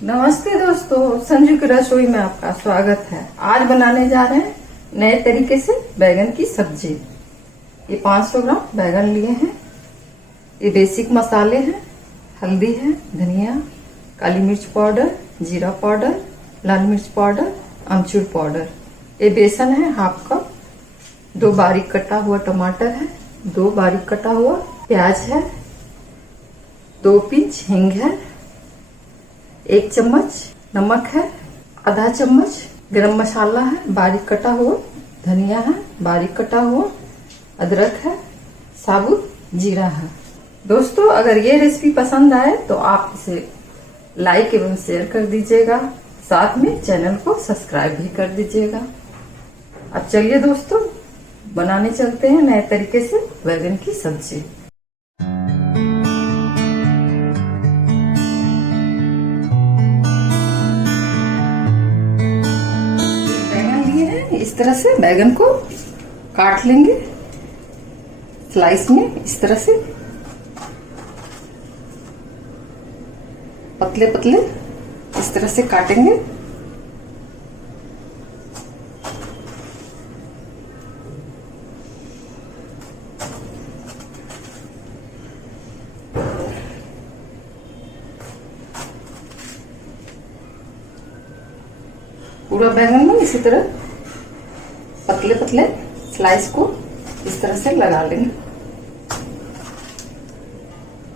नमस्ते दोस्तों, संजू की रसोई में आपका स्वागत है। आज बनाने जा रहे हैं नए तरीके से बैगन की सब्जी। ये 500 ग्राम बैगन लिए हैं। ये बेसिक मसाले हैं, हल्दी है, धनिया, काली मिर्च पाउडर, जीरा पाउडर, लाल मिर्च पाउडर, अमचूर पाउडर। ये बेसन है हाफ कप, 2 बारीक कटा हुआ टमाटर है, 2 बारीक कटा हुआ प्याज है, 2 पिंच हींग है, 1 चम्मच नमक है, आधा चम्मच गरम मसाला है, बारीक कटा हुआ धनिया है, बारीक कटा हुआ अदरक है, साबुत जीरा है। दोस्तों, अगर ये रेसिपी पसंद आए तो आप इसे लाइक एवं शेयर कर दीजिएगा, साथ में चैनल को सब्सक्राइब भी कर दीजिएगा। अब चलिए दोस्तों, बनाने चलते हैं नए तरीके से बैगन की सब्जी। इस तरह से बैगन को काट लेंगे स्लाइस में। इस तरह से पतले पतले इस तरह से काटेंगे। पूरा बैगन में इसी तरह पतले पतले स्लाइस को इस तरह से लगा लेंगे।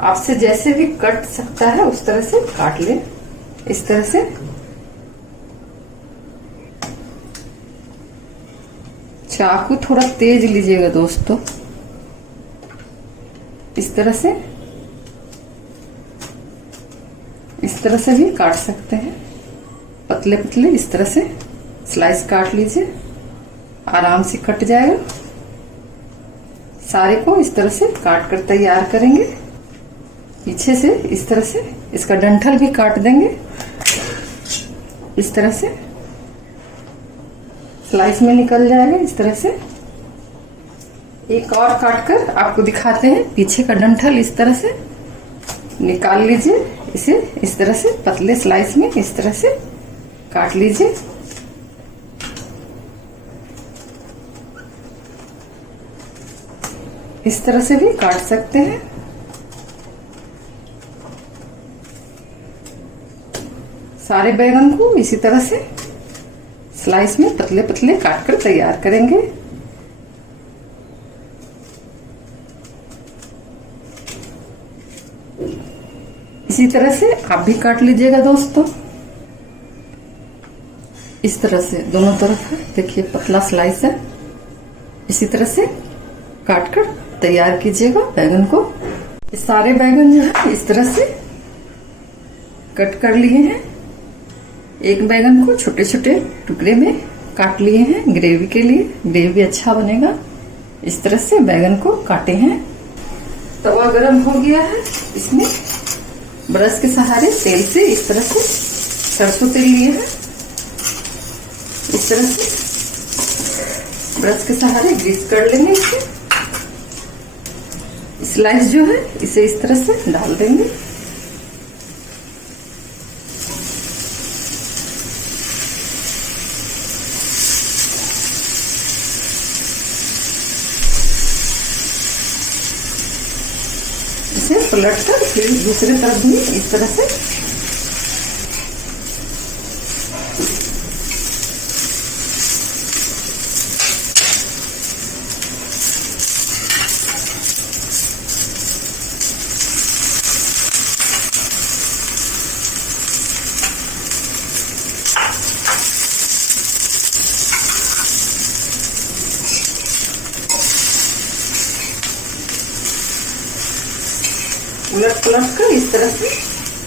आपसे जैसे भी कट सकता है उस तरह से काट लें। इस तरह से चाकू थोड़ा तेज लीजिएगा दोस्तों। इस तरह से भी काट सकते हैं। पतले पतले इस तरह से स्लाइस काट लीजिए, आराम से कट जाएगा। सारे को इस तरह से काट कर तैयार करेंगे। पीछे से इस तरह से इसका डंठल भी काट देंगे। इस तरह से स्लाइस में निकल जाएगा। इस तरह से एक और काट कर आपको दिखाते हैं। पीछे का डंठल इस तरह से निकाल लीजिए। इसे इस तरह से पतले स्लाइस में इस तरह से काट लीजिए। इस तरह से भी काट सकते हैं। सारे बैगन को इसी तरह से स्लाइस में पतले पतले काट कर तैयार करेंगे। इसी तरह से आप भी काट लीजिएगा दोस्तों। इस तरह से दोनों तरफ है, देखिए पतला स्लाइस है। इसी तरह से काट कर तैयार कीजिएगा बैगन को। सारे बैगन जो है इस तरह से कट कर लिए हैं। एक बैगन को छोटे छोटे टुकड़े में काट लिए हैं ग्रेवी के लिए। ग्रेवी अच्छा बनेगा। इस तरह से बैगन को काटे हैं। तवा गरम हो गया है। इसमें ब्रश के सहारे तेल से इस तरह से सरसों तेल लिए हैं। इस तरह से ब्रश के सहारे ग्रीस कर लेंगे। इसे स्लाइस जो है इसे इस तरह से डाल देंगे। इसे पलट कर फिर दूसरी तरफ भी इस तरह से उलट पलट कर इस तरह से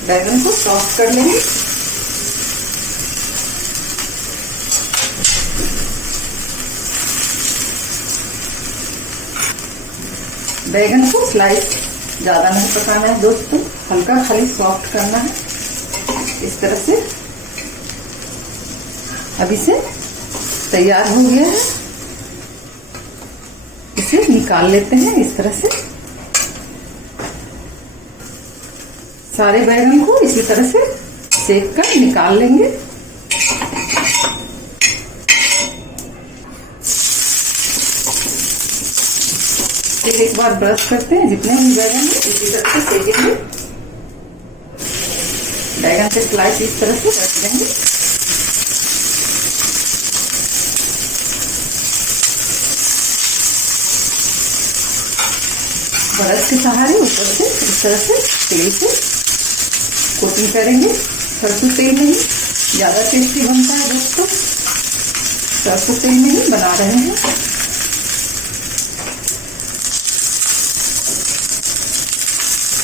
बैगन को सॉफ्ट कर लेंगे। बैगन को स्लाइस ज्यादा नहीं पकाना है दोस्तों, हल्का खाली सॉफ्ट करना है। इस तरह से अभी से तैयार हो गया है। इसे निकाल लेते हैं। इस तरह से सारे बैगन को इसी तरह से सेक कर निकाल लेंगे। फिर एक बार ब्रश करते हैं, जितने भी बैगन है इसी तरह से सेकेंगे। बैगन के स्लाइस इस तरह से रख देंगे। ब्रश के सहारे ऊपर से इस तरह से तेल से कोटिंग करेंगे। सरसों तेल में ही ज्यादा टेस्टी बनता है दोस्तों, सरसों तेल में ही बना रहे हैं।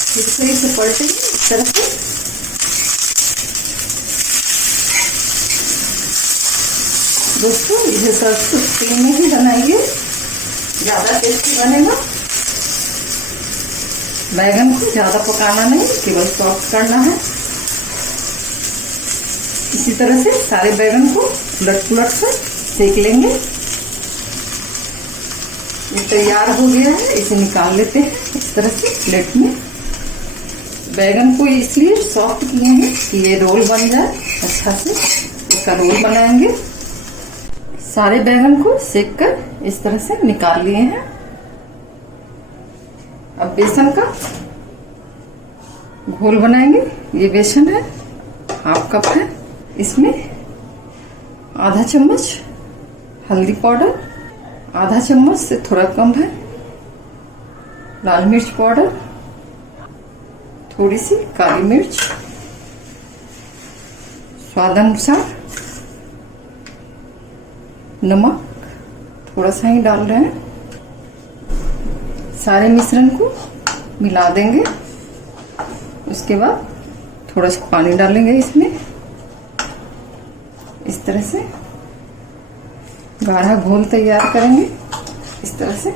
फिर से इसे पलटेंगे इस तरह से। दोस्तों इसे सरसों तेल में ही बनाइए, ज्यादा टेस्टी बनेगा। बैगन को ज्यादा पकाना नहीं, केवल सॉफ्ट करना है। इसी तरह से सारे बैगन को उलट पुलट कर सेक लेंगे। ये तैयार हो गया है, इसे निकाल लेते हैं इस तरह से प्लेट में। बैगन को इसलिए सॉफ्ट किए हैं कि ये रोल बन जाए अच्छा से, इसका रोल बनाएंगे। सारे बैगन को सेक कर इस तरह से निकाल लिए हैं। अब बेसन का घोल बनाएंगे। ये बेसन है, हाफ कप है। इसमें आधा चम्मच हल्दी पाउडर, आधा चम्मच से थोड़ा कम है लाल मिर्च पाउडर, थोड़ी सी काली मिर्च, स्वाद अनुसार नमक थोड़ा सा ही डाल रहे हैं। सारे मिश्रण को मिला देंगे। उसके बाद थोड़ा सा पानी डालेंगे इसमें। इस तरह से गाढ़ा घोल तैयार करेंगे। इस तरह से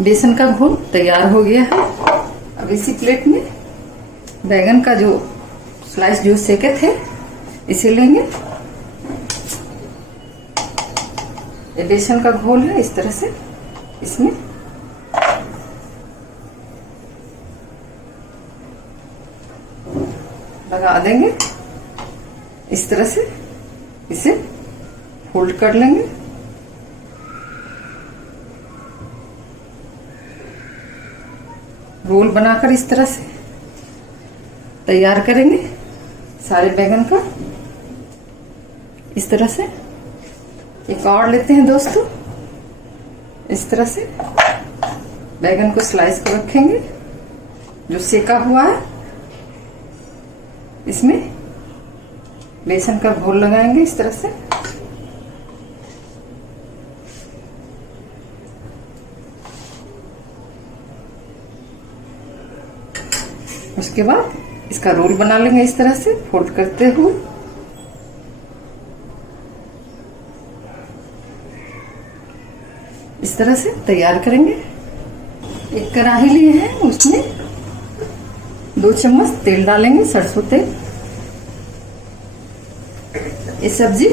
बेसन का घोल तैयार हो गया है। अब इसी प्लेट में बैगन का जो स्लाइस जो सेके थे इसे लेंगे। ये बेसन का घोल है, इस तरह से इसमें लगा देंगे। इस तरह से इसे फोल्ड कर लेंगे। रोल बनाकर इस तरह से तैयार करेंगे सारे बैगन का। इस तरह से एक और लेते हैं दोस्तों। इस तरह से बैगन को स्लाइस कर रखेंगे। जो सेका हुआ है इसमें बेसन का घोल लगाएंगे इस तरह से। उसके बाद इसका रोल बना लेंगे इस तरह से फोल्ड करते हुए। इस तरह से तैयार करेंगे। एक कढ़ाई लिए हैं, उसमें 2 चम्मच तेल डालेंगे, सरसों तेल। ये सब्जी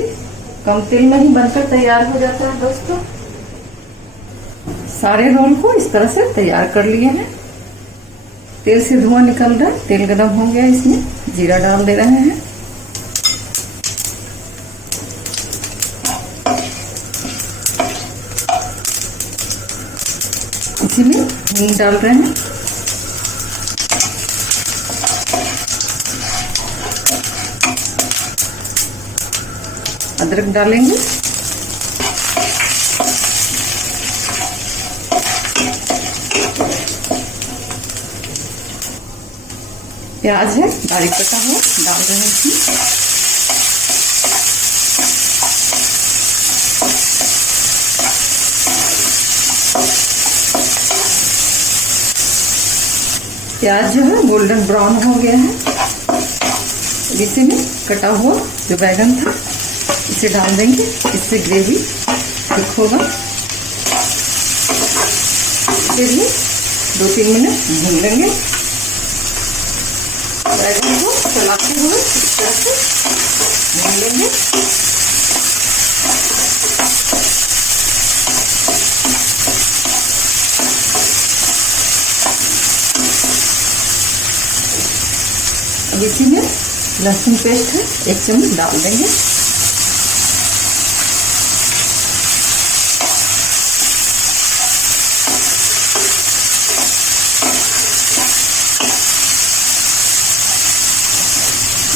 कम तेल में ही बनकर तैयार हो जाता है दोस्तों। सारे रोल को इस तरह से तैयार कर लिए हैं। तेल से धुआं निकल रहा है, तेल गरम हो गया। इसमें जीरा डाल दे रहे हैं। इसी में हींग डाल रहे हैं। अदरक डालेंगे। प्याज है बारीक कटा हुआ, डाल रहे हैं इसमें। प्याज जो है गोल्डन ब्राउन हो गया है। इसी में कटा हुआ जो बैगन था इसे डाल देंगे। इससे ग्रेवी थिक होगा। फिर 2-3 मिनट भून लेंगे। बैगन को चलाते हुए इस तरह से भून लेंगे। अब इसी में लहसुन पेस्ट है 1 चम्मच डाल देंगे।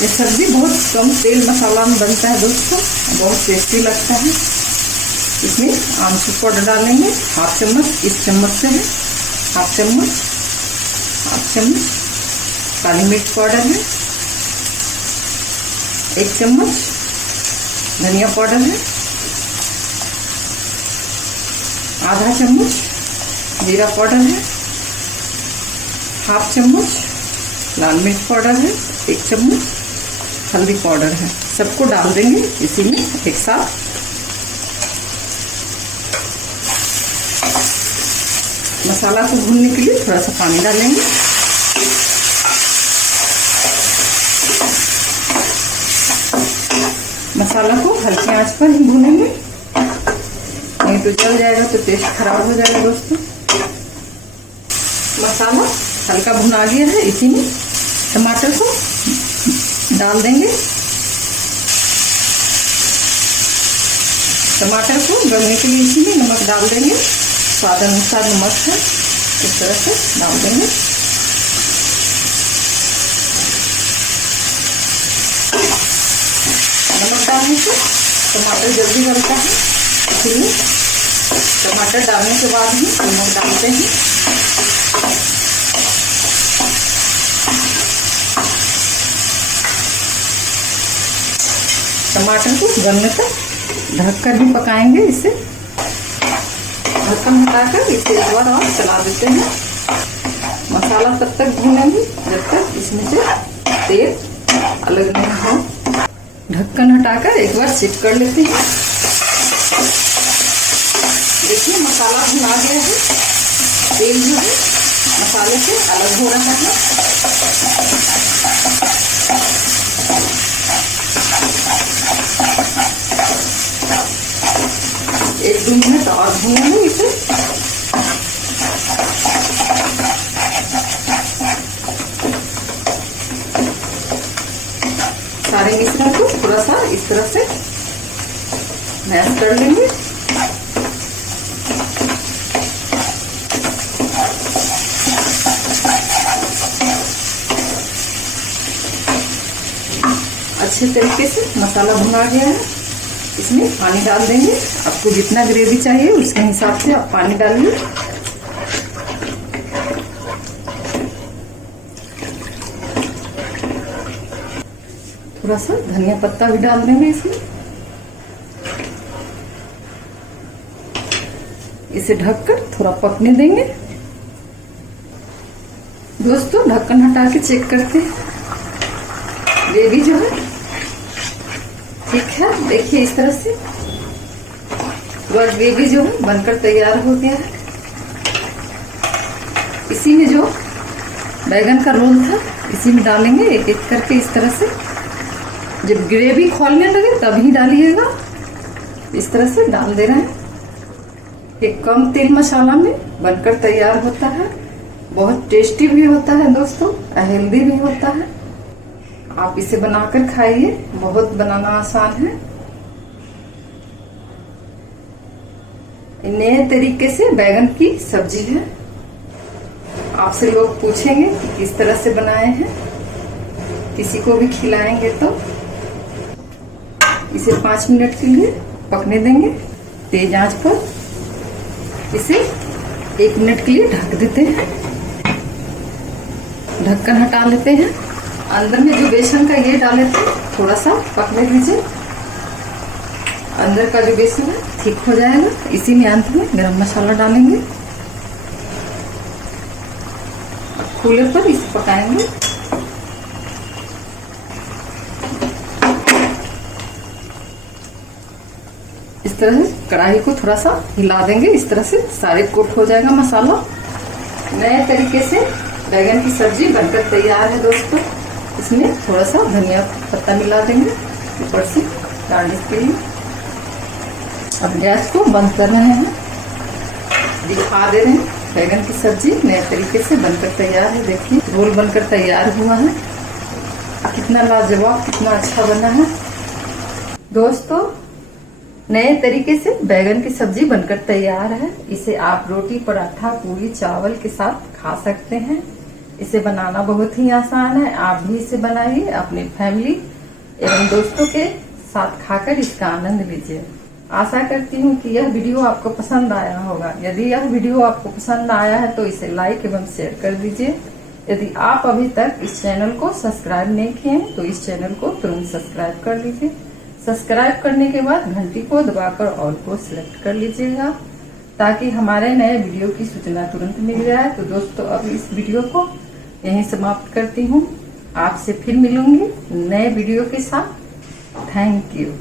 ये सब्जी बहुत कम तेल मसाला में बनता है दोस्तों, बहुत टेस्टी लगता है। इसमें आमचूर पाउडर डालेंगे 1/2 चम्मच, इस चम्मच से है 1/2 चम्मच, 1/2 चम्मच। काली मिर्च पाउडर है 1 चम्मच, धनिया पाउडर है आधा चम्मच, जीरा पाउडर है 1/2 चम्मच, लाल मिर्च पाउडर है 1 चम्मच, हल्दी पाउडर है। सबको डाल देंगे इसी में एक साथ। मसाला को भूनने के लिए थोड़ा सा पानी डालेंगे। मसाला को हल्की आंच पर ही भूनेंगे, नहीं तो जल जाएगा तो टेस्ट खराब हो जाएगा दोस्तों। मसाला हल्का भुना गया है, इसी में टमाटर को डाल देंगे। टमाटर को गलने के लिए इसी में नमक डाल देंगे, स्वाद अनुसार नमक है, इस तरह से डाल देंगे। नमक डालने से टमाटर जल्दी गलता है, इसलिए टमाटर डालने के बाद ही नमक डालते हैं। टमाटर को गलने तक ढककर भी पकाएंगे। इसे ढक्कन हटाकर इसे एक बार और चला देते हैं। मसाला तब तक भूनेंगे जब तक इसमें से तेल अलग नहीं हो। ढक्कन हटाकर एक बार चेक कर लेते हैं। देखिए मसाला भुना गया है, तेल जो है मसाले से अलग हो रहा है। एक 2 मिनट और भूनेंगे इसे। सारे मिश्रण को थोड़ा सा इस तरह से मैश कर लेंगे। अच्छे तरीके से मसाला भुना गया है। इसमें पानी डाल देंगे। आपको जितना ग्रेवी चाहिए उसके हिसाब से आप पानी डालिए। थोड़ा सा धनिया पत्ता भी डाल देंगे इसमें। इसे ढककर थोड़ा पकने देंगे। दोस्तों ढक्कन हटा के चेक करते हैं। ग्रेवी जो है ठीक है, देखिए इस तरह से पूरा ग्रेवी जो है बनकर तैयार हो गया है। इसी में जो बैगन का रोल था इसी में डालेंगे एक एक करके इस तरह से। जब ग्रेवी खोलने लगे तभी डालिएगा। इस तरह से डाल दे रहे हैं। एक कम तेल मसाला में बनकर तैयार होता है। बहुत टेस्टी भी होता है दोस्तों, हेल्दी भी होता है। आप इसे बनाकर खाइए, बहुत बनाना आसान है। नए तरीके से बैगन की सब्जी है। आपसे लोग पूछेंगे कि किस तरह से बनाए हैं, किसी को भी खिलाएंगे तो। इसे 5 मिनट के लिए पकने देंगे तेज आंच पर। इसे 1 मिनट के लिए ढक देते हैं। ढक्कन हटा लेते हैं। अंदर में जो बेसन का ये डाले थे थोड़ा सा पकने दीजिए। अंदर का जो बेसन है ठीक हो जाएगा। इसी में अंत में गरम मसाला डालेंगे। खुले पर इसे पकाएंगे। इस तरह से कढ़ाई को थोड़ा सा हिला देंगे। इस तरह से सारे कोट हो जाएगा मसाला। नए तरीके से बैगन की सब्जी बनकर तैयार है दोस्तों। इसमें थोड़ा सा धनिया पत्ता मिला देंगे ऊपर से गार्निश के लिए। अब गैस को बंद कर रहे हैं। दिखा दे रहे हैं बैगन की सब्जी नए तरीके से बनकर तैयार है। देखिए रोल बनकर तैयार हुआ है। कितना लाजवाब, कितना अच्छा बना है। दोस्तों, नए तरीके से बैगन की सब्जी बनकर तैयार है। इसे आप रोटी, पराठा, पूरी, चावल के साथ खा सकते हैं। इसे बनाना बहुत ही आसान है। आप भी इसे बनाइए, अपनी फैमिली एवं दोस्तों के साथ खाकर इसका आनंद लीजिए। आशा करती हूँ कि यह वीडियो आपको पसंद आया होगा। यदि यह वीडियो आपको पसंद आया है तो इसे लाइक एवं शेयर कर दीजिए। यदि आप अभी तक इस चैनल को सब्सक्राइब नहीं किए हैं तो इस चैनल को तुरंत सब्सक्राइब कर लीजिए। सब्सक्राइब करने के बाद घंटी को दबाकर ऑल को सिलेक्ट कर लीजिएगा ताकि हमारे नए वीडियो की सूचना तुरंत मिल जाए। तो दोस्तों, अब इस वीडियो को यहीं समाप्त करती हूँ। आपसे फिर मिलूंगी नए वीडियो के साथ। Thank you.